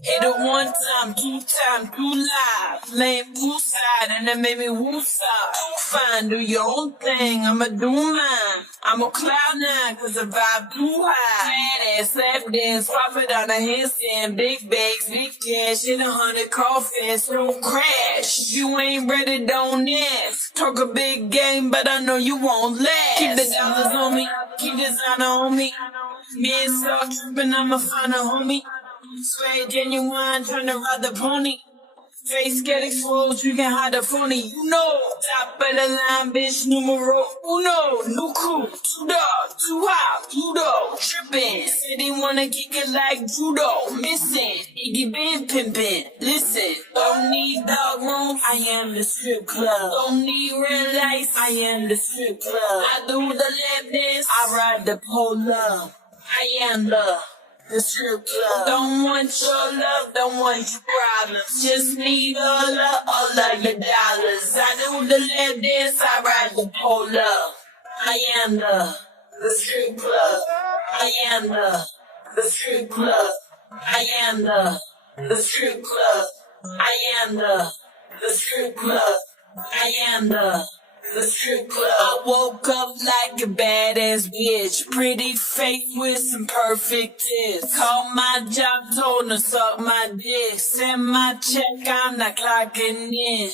Hit it one time, two times, too live. Laying poolside and it made me woosah. Too fine, do your own thing, I'ma do mine. I'm on cloud nine, cause the vibe too high. Fat ass, lap dance, pop it on a handstand. Big bags, big cash, in 100 coffins, don't crash. If you ain't ready, don't ask. Talk a big game, but I know you won't last. Keep the dollars on me, keep designer on me. Me and start tripping, I'ma find a homie. Swear genuine, tryna ride the pony. Face get exposed, you can hide the phony. You know, top of the line, bitch, numero uno. New crew, too dark, too hot, judo. Trippin', said they wanna kick it like judo. Missing, Iggy been pimpin'. Listen, don't need dog rooms, I am the strip club. Don't need red lights, I am the strip club. I do the lap dance, I ride the pole up. I am the strip club. Don't want your love, don't want your problems. Just need all of your dollars. I do the lap dance, I ride the pole up. I am the strip club. I am the strip club. I am the strip club. I am the strip club. I am the strip club. I woke up like a badass bitch. Pretty face with some perfect tits. Called my job, told her suck my dick. Send my check, I'm not clocking in.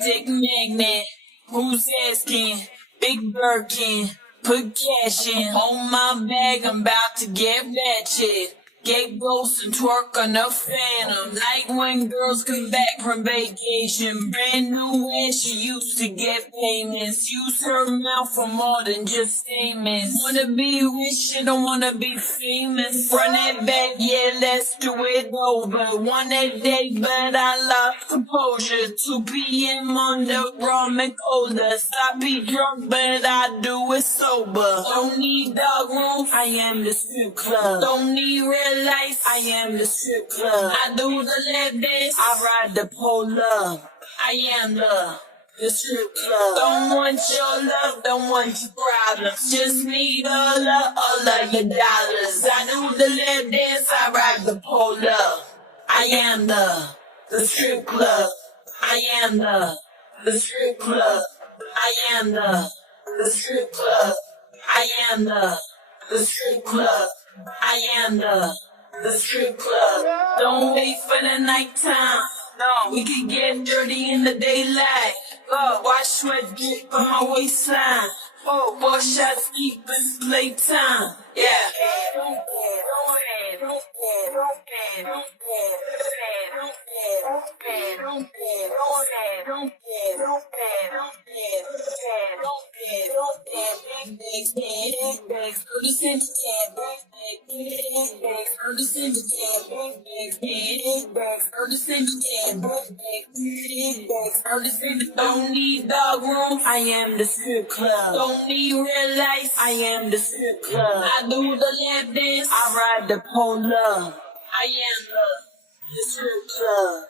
Dick magnet, who's asking? Big Birkin, put cash in. On my bag, I'm about to get ratchet. Get ghosts and twerk on the phantom. Like when girls come back from vacation. Brand new ass, she used to get payments. Use her mouth for more than just statements. Wanna be rich, she don't wanna be famous. Run it back, yeah, let's do it over. One a day, but I lost composure. 2 p.m. on the rum and cola. Stop be drunk, but I do it sober. Don't need dog rooms, I am the strip club. Don't need red lights, I am the strip club. I do the lap dance, I ride the pole up. I am the strip club. Don't want your love, don't want your problems. Just need all of your dollars. I do the lap dance, I ride the pole up. I am the strip club. I am the strip club. I am the strip club. I am the strip club. I am the strip club. Don't wait for the nighttime. No, we can get dirty in the daylight. Watch sweat drip on my waistline. Boy shots deep, it's playtime. Yeah. Don't need dog rooms, I am the strip club. Don't need red lights, I am the strip club. I do the lap dance, I ride the pole up. I am the strip club.